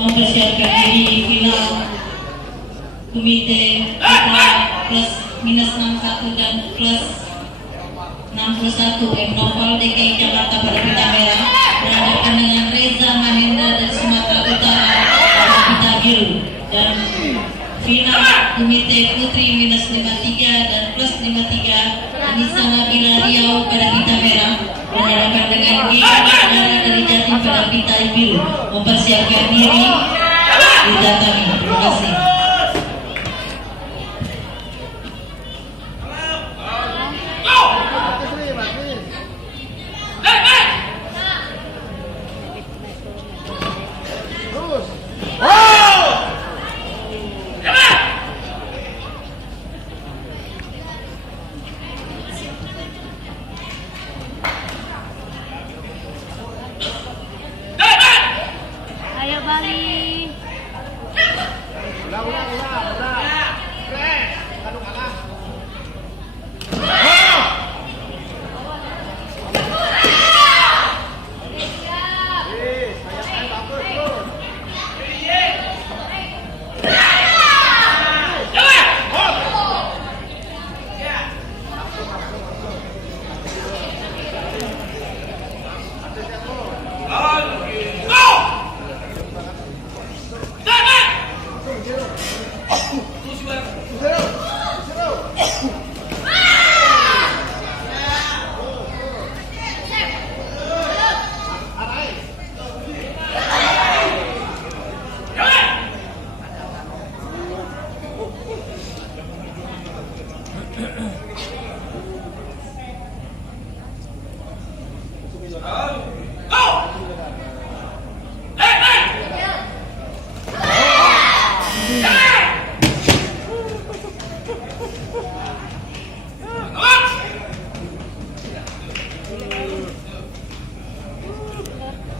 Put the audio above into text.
Mempersiapkan diri final komite putra plus minus 61 dan plus 61 M Noval DKI Jakarta pada pita merah berhadapan dengan Reza Mahendra dari Sumatera Utara pada pita biru, dan final komite putri minus 53 dan plus 53 Anissa Nabila Riau pada pita merah berhadapan dengan Gina dari Jatim pada pita biru. Mempersiapkan diri di kami. Terima kasih. Ayo Bali.